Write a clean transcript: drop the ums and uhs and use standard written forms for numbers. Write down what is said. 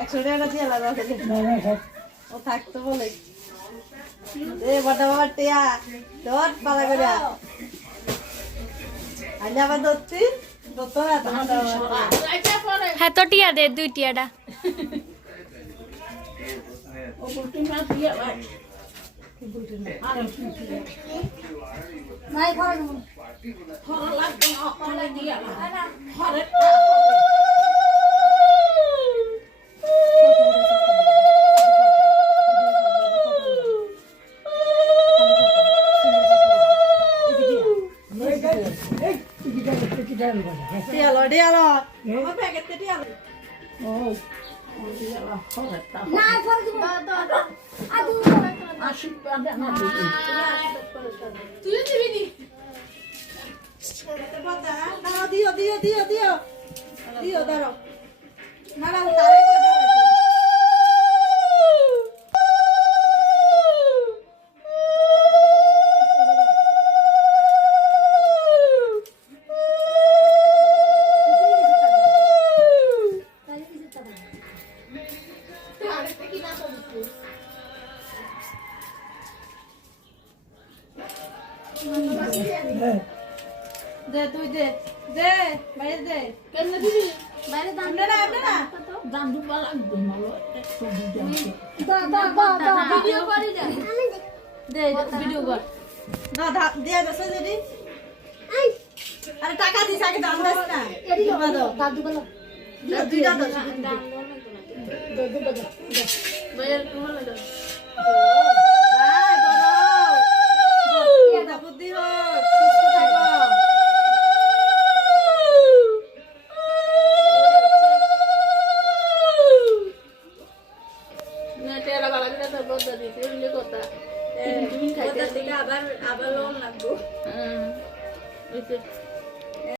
একশো টাকা দিয়ে আলাদা ও থাকতো বলে এ বড় বাবা টিয়া তোর পালা করে আজ আবার ধরছি ধরতো না হ্যাঁ তো টিয়া দে 2 টিয়াটা নাই ঘরে টিয়ালো টিয়ালো আমার প্যাকেটে টিয়ালো ও টিয়ালো না ঘরে দিব আদু আশীর্বাদ না তুই দিবি নি দাঁড়াও দিও দিও দিও দিও দিও দাঁড়াও দাঁড়াও তারে দে তুই দে দে বাইরে দে কেন দিবি বাইরে দাম না না দাম দুবা লাগবে মালো একটু দা দা দা ভিডিও করি দে দে ভিডিও কর না দা দিয়ে দছ দিদি আরে টাকা দিছ আগে দাম দাস না এডি দাও দাদু বলো দুইটা দাও দাম দো দো দো বাইরে কোন লাগা বুদ্ধি হোক সুস্থ থাকো না তেরা বালা দিলে তো বড় দিতে ইলে কথা তুমি খাইতে আবার লোন লাগবো